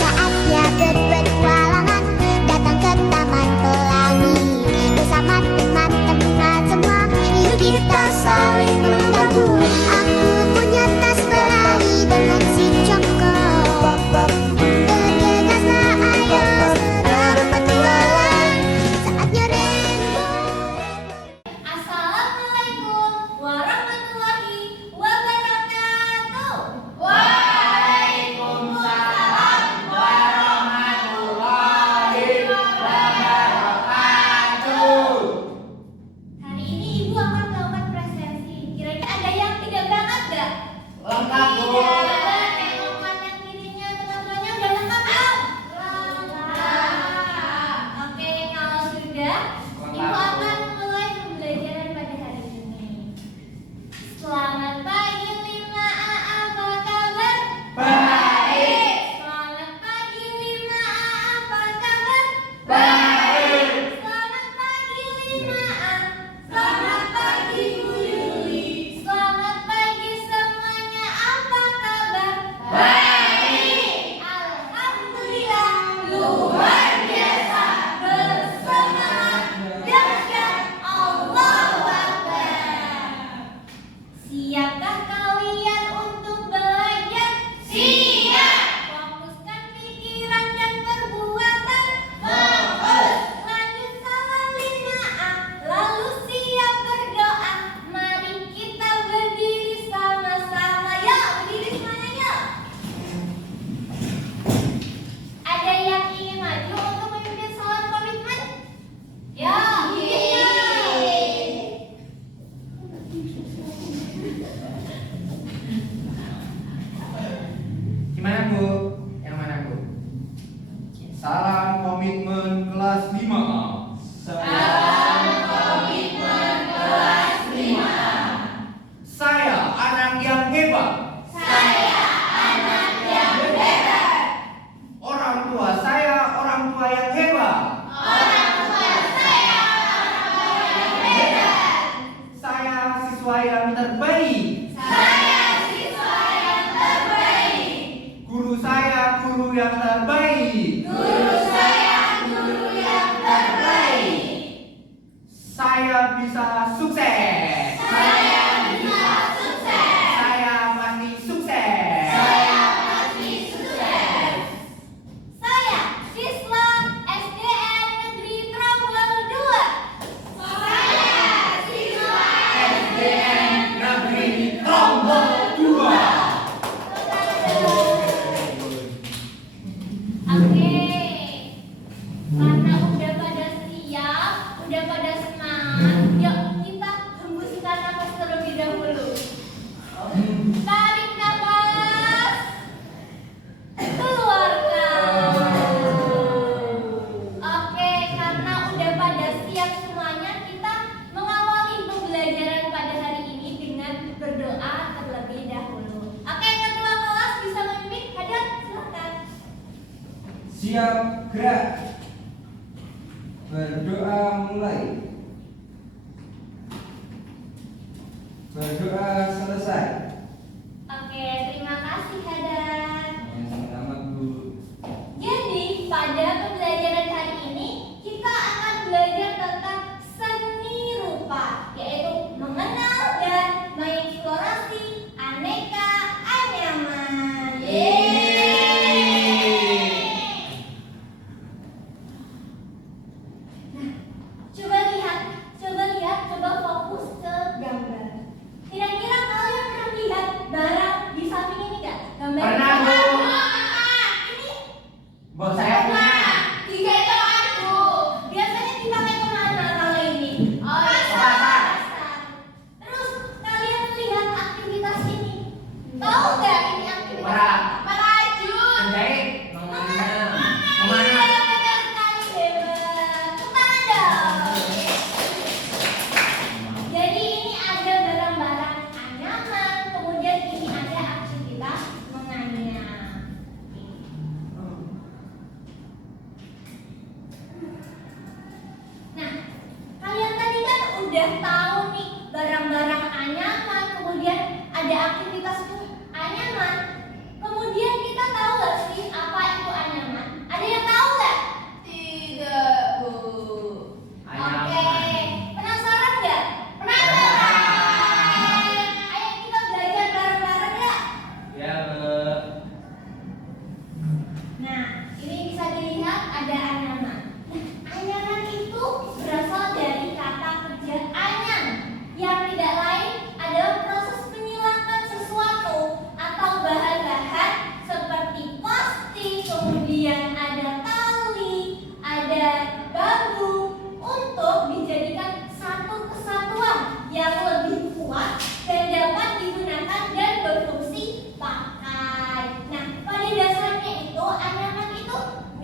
Saatnya berpetualangan, datang ke Taman Pelangi. Bersama teman-teman semua, yuk kita saling membantu. Aku punya tas berlari dengan si Joko. Bergegaslah ayo segera berpetualang. Saatnya rainbow. Assalamualaikum warahmatullahi wabarakatuh. Waalaikumsalam warahmatullahi wabarakatuh. Hari ini Ibu akan melakukan presensi. Kira-kira ada yang tidak berangkat gak? Lengkap, Bu. Tengok kanan kirinya, tengah-tengahnya udah lengkap belum? Lengkap. Oke, kalau sudah, Ibu akan mulai pembelajaran pada hari ini. Selamat pagi Lima A, apa kabar? Baik. Selamat pagi Lima A, apa kabar? Baik. Selamat pagi Lima A. Selamat pagi Bu Yuli. Selamat pagi semuanya, apa kabar? Baik. Alhamdulillah, luar biasa, bersemangat, dahsyat, Allahu Akbar. Siapkah kalian untuk belajar? Siap. Fokuskan pikiran dan perbuatan. Fokus. Lanjut salam 5A, lalu siap berdoa. Mari kita berdiri sama-sama. Yuk, berdiri semuanya yuk. Ada yang ingin maju untuk memimpin salam komitmen? Yuk, Gimana, Bu? Yang mana, Bu? Salam komitmen kelas 5A. Salam komitmen kelas 5A. Saya anak yang hebat. Saya anak yang hebat. Orang tua saya orang tua yang hebat. Orang tua saya orang tua yang hebat. Saya siswa yang terbaik. Saya siswa yang terbaik. Guru saya guru yang terbaik. Guru saya guru yang terbaik. Saya bisa sukses. Saya bisa sukses. Saya pasti sukses. Saya pasti sukses. Saya siswa SDN Negeri Tromol 2. Saya siswa SDN Negeri Trombol 2. Oke, karena udah pada siap, udah pada semangat, yuk kita hembuskan nafas terlebih dahulu. Tarik nafas, keluarkan. Oke, karena udah pada siap semuanya, kita mengawali pembelajaran pada hari ini dengan berdoa terlebih dahulu. Oke, ketua kelas bisa memimpin, hadir, silakan. Siap, gerak. Berdoa mulai. Berdoa selesai. Oke, terima kasih Hadan. Selamat, Bu. Jadi pada pembelajaran hari ini kita akan belajar tentang seni rupa, yaitu mengenal dan mengeksplorasi aneka anyaman. Nah, coba lihat, coba fokus ke gambar. Kira-kira kalian pernah lihat barang di samping ini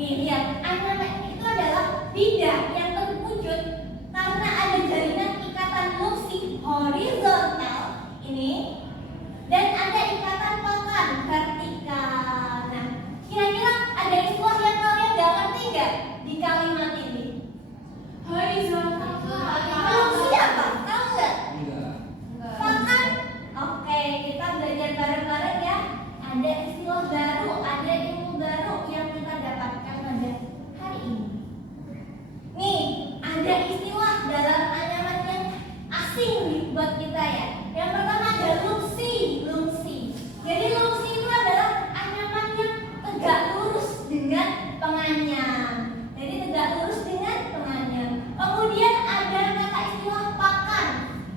Nih lihat, anyaman itu adalah bidang yang terwujud karena ada jalinan ikatan fungsi horizontal ini dan ada ikatan pakan vertikal. Nah, kira-kira ada istilah yang kalian gak ngerti nggak di kalimat ini? Horizontal. Fungsi apa? Tahu nggak? Enggak. Pakan. Oke, kita belajar bareng-bareng ya. Ada istilah baru, ada ilmu baru yang kita dapatkan pada hari ini. Nih, ada istilah dalam anyaman yang asing nih buat kita ya. Yang pertama ada lungsi. Jadi lungsi itu adalah anyaman yang tegak lurus dengan penganyam. Jadi tegak lurus dengan penganyam. Kemudian ada kata istilah pakan.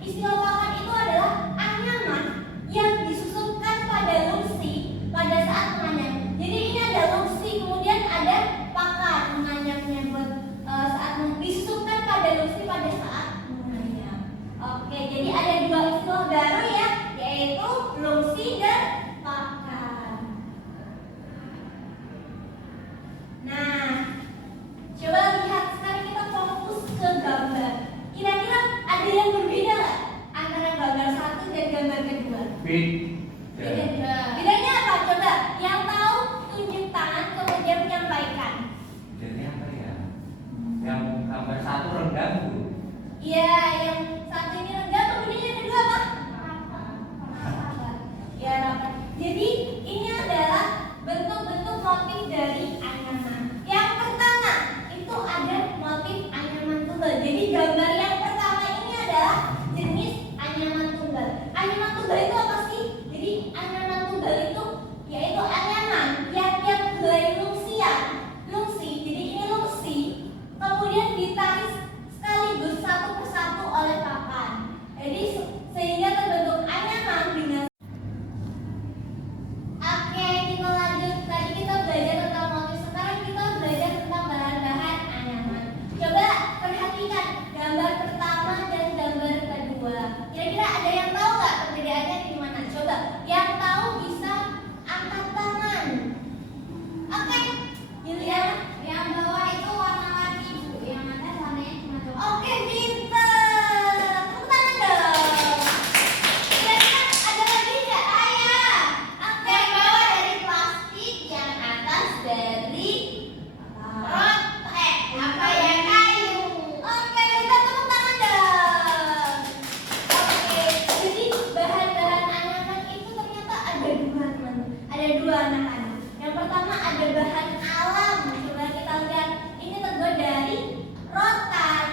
Istilah pakan itu adalah anyaman yang disusupkan pada lungsi pada saat menganyam. Jadi ini ada lungsi, kemudian ada pakan menganyamnya buat saat disusupkan pada lungsi pada saat menganyam. Oke, jadi ada dua istilah baru ya, yaitu lungsi dan pakan. Nah, coba lihat sekarang kita fokus ke gambar. Kira-kira ada yang berbeda nggak antara gambar satu dan gambar kedua? Beda. Bedanya apa? Coba yang tahu tunjuk tangan kemudian menyampaikan. Jadi apa ya? Yang gambar satu renggang Bu. Iya, yang satu ini rendah, kemudian yang kedua apa? Ya, rapat. Jadi ini adalah bentuk-bentuk motif dari anyaman. Yang pertama itu ada motif anyaman tunggal. Jadi gambar yang pertama ini adalah jenis anyaman tunggal. Anyaman tunggal itu apa sih? Jadi anyaman tunggal itu yaitu anyaman yang helai lungsian. Jadi ini lungsi, kemudian ditarik sekaligus satu persatu oleh papan. Jadi sehingga terbentuk anyaman dengan. Oke, kita lanjut. Tadi kita belajar tentang motif, sekarang kita belajar tentang bahan-bahan anyaman. Coba perhatikan gambar pertama dan gambar kedua. Kira-kira ada yang tahu nggak perbedaannya di mana? Coba yang tahu bisa angkat tangan. Oke, Juliana. Yang bawah itu warna-warni Bu, yang atas warnanya cuma coklat. Oke, pinter. Tepuk tangan dong. Kira-kira ada lagi nggak? Ayah. Oke, yang bawah dari plastik, yang atas dari apa ya, kayu. Oke, bisa tepuk tangan dong. Oke, jadi bahan-bahan anyaman itu ternyata ada dua teman. Ada dua anak-anak. Yang pertama ada bahan alam. Coba kita lihat. Ini terbuat dari rotan.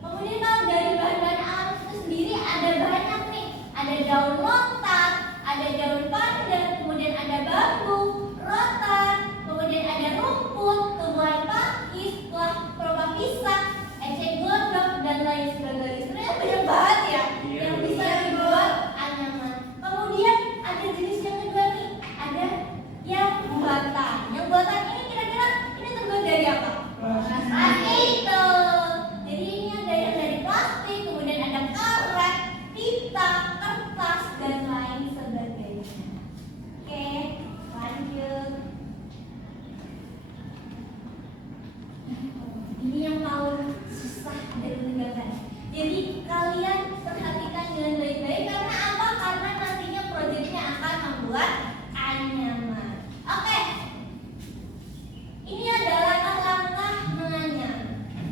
Kemudian kalau dari bahan-bahan alam itu sendiri ada banyak nih. Ada daun lontar, ada daun pandan, kemudian ada bambu, rotan, kemudian ada rumput, tumbuhan pakis, pelepah pisang, eceng gondok dan lain sebagainya. Sebenarnya banyak banget ya yang bisa dibuat anyaman. Kemudian ada jenis yang kedua nih. Ada yang buatan. Yang buatan ini kira-kira ini terbuat dari apa? Plastik. Jadi ini ada yang dari plastik, kemudian ada karet, pita, kertas dan lain sebagainya. Oke, lanjut. Ini yang paling susah dari meninggalkan. Jadi kalian perhatikan dengan baik-baik karena apa? Karena nantinya proyeknya akan membuat anyaman. Oke. Ini adalah langkah menganyam.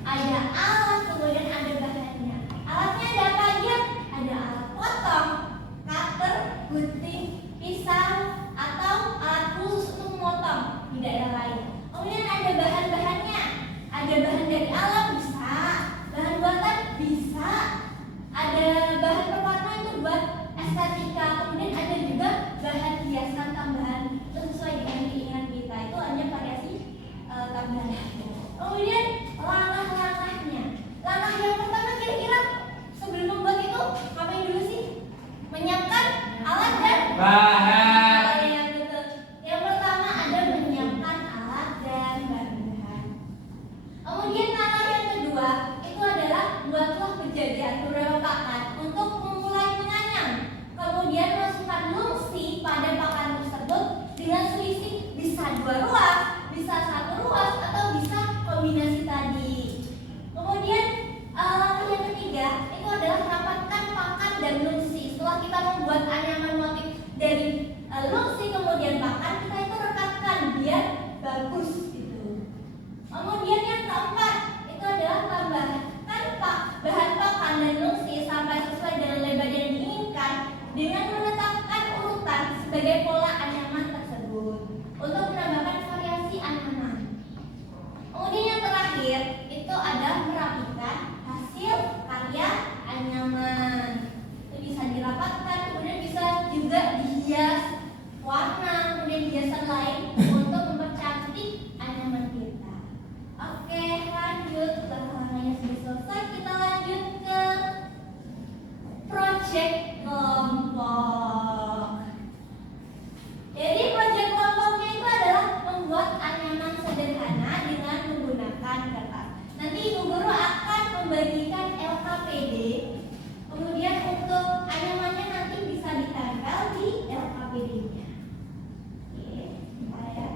Ada alat, kemudian ada bahannya. Alatnya ada apa aja? Ada alat potong, cutter, gunting, pisau, atau alat khusus untuk memotong di daerah lain. Kemudian ada bahan-bahannya. Ada bahan dari alam bisa, bahan buatan bisa, ada bahan pewarna itu buat estetika. Kemudian ada juga bahan hiasan tambahan sesuai dengan keinginan kita. Itu hanya variasi tambahan. Kemudian langkah-langkahnya. Langkah yang pertama kira-kira sebelum membuat itu ngapain dulu sih? Menyiapkan alat dan Bahan. Yang betul. Yang pertama ada menyiapkan alat dan bahan-bahan. Kemudian langkah yang kedua itu adalah buatlah kejadian beberapa pakan untuk memulai menganyam. Kemudian masukkan lungsi berbagai pola anyaman tersebut untuk menambahkan variasi anyaman. Kemudian yang terakhir itu ada merapikan hasil karya anyaman. Itu bisa dirapatkan, kemudian bisa juga dihias warna, kemudian hiasan lain untuk mempercantik anyaman kita. Oke, lanjut. Setelah warnanya sudah selesai, kita lanjut ke project kelompok. Jadi project kelompoknya itu adalah membuat anyaman sederhana dengan menggunakan kertas. Nanti ibu guru akan membagikan LKPD. Kemudian untuk anyamannya nanti bisa ditempel di LKPD-nya. Oke, bentar ya.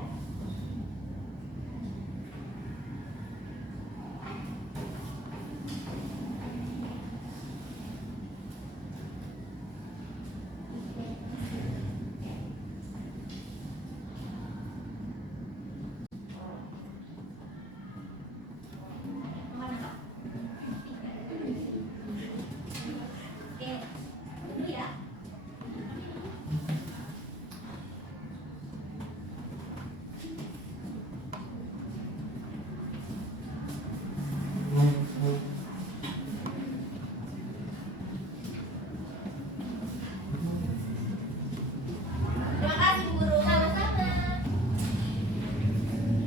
Oke, dulu ya. Terima kasih guru. Sama-sama.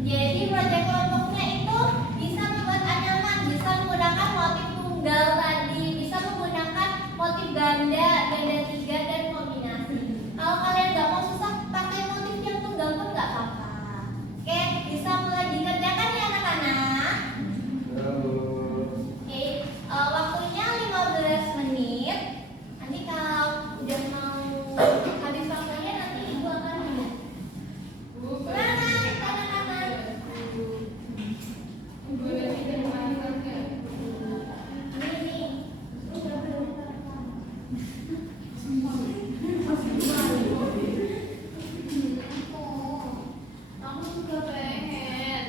Jadi proyek kelompoknya itu bisa membuat anyaman, bisa menggunakan motif tunggal tadi, bisa menggunakan motif ganda, ganda tiga dan kombinasi. Kalau kalian nggak mau susah, pakai motif yang tunggal pun nggak apa-apa. Oke, bisa mulai dikerjakan ya anak-anak. Oke, waktunya 15 menit. Nanti kalau udah mau habis waktunya nanti ibu akan lihat. Mana anak-anak? Ini. Aku juga pengen.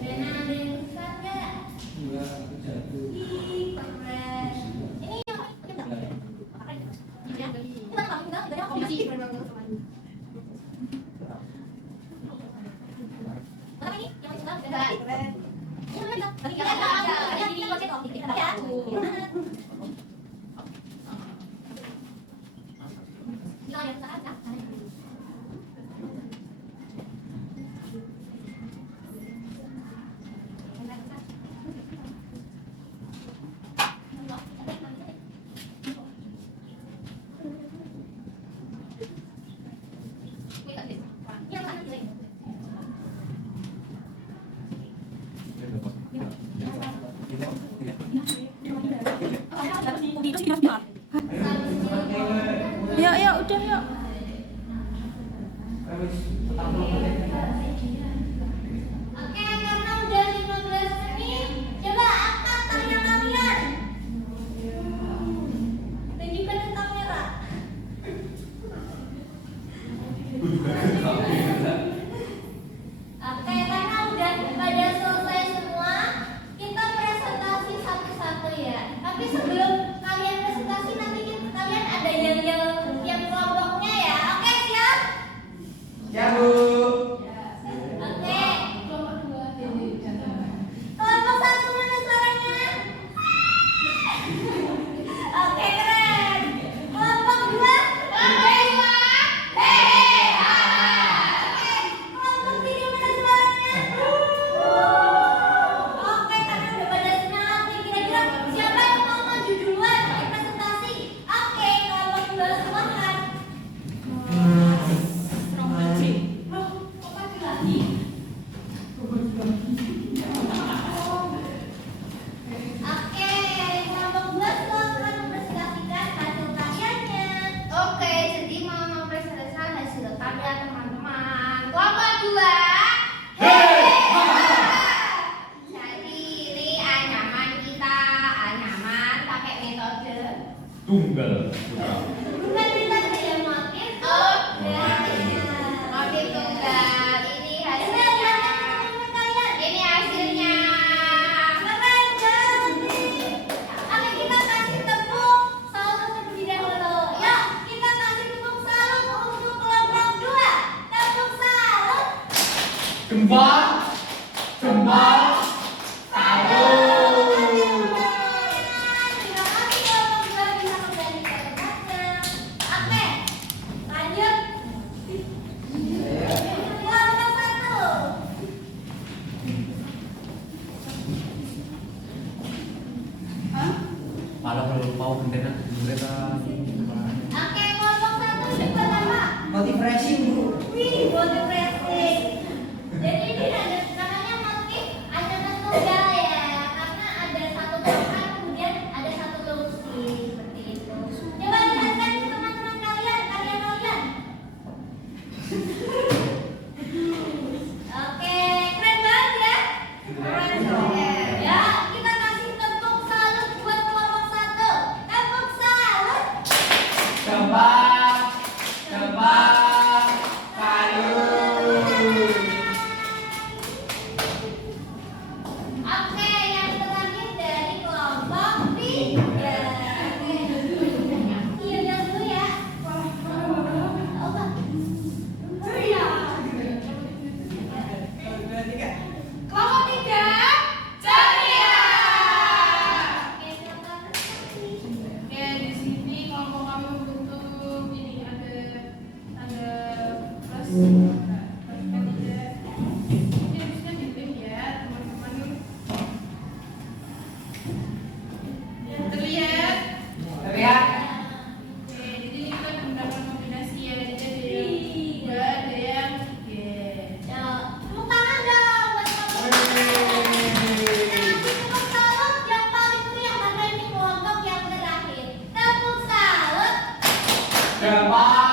Rena ada yang bisa nggak? Ih, keren. Ini yang kita. Kita nggak komisi. Apa ini? Yang suka keren. Ini mana? Tadi kita ada di project optik kita ya. Kita yang suka kan? Ya, ya udah yuk. Oke, karena udah 15 menit, coba angkat tangan kalian. Tunjukkan ke kamera. Oke, karena udah pada selesai semua, kita presentasi satu-satu ya. Tapi sebelum kalian presentasi nanti kalian ada yang kelompoknya ya. Oke, siap? Ya, Bu. Jempol, jempol, salut. Terima kasih kelompok 2 bisa kembali ke tempatnya. Oke, lanjut. Kelompok 1. Kalau mau bendera Oke, kelompok 1 depan apa? Motivasi guru. Wih, motif racing. Jadi ini ada namanya motif ajakan tunggal ya, karena ada satu tongkat kemudian ada satu lungsi seperti itu. Coba lihatkan ke teman-teman kalian, kalian. Oke, keren banget ya. Ya, kita kasih tepuk salut buat kelompok 1. Tepuk salut. jempol, jempol, salut. Oke, yang terakhir dari kelompok 3. Iya, yang dulu ya. Oh, Bang. Iya. Kelompok 3, ceria. Oke, silakan. Oke, di sini kelompok kami membentuk ini ada plus ketiga. Ini harusnya ditim ya, teman-teman. Terlihat? Terlihat? Oke, jadi kita menggunakan kombinasi yang ada yang 2, ada yang 3. Ya, tepuk tangan dong buat kelompok 3. Tepuk salut yang paling meriah karena ini kelompok yang terakhir. Tepuk salut. Jempol,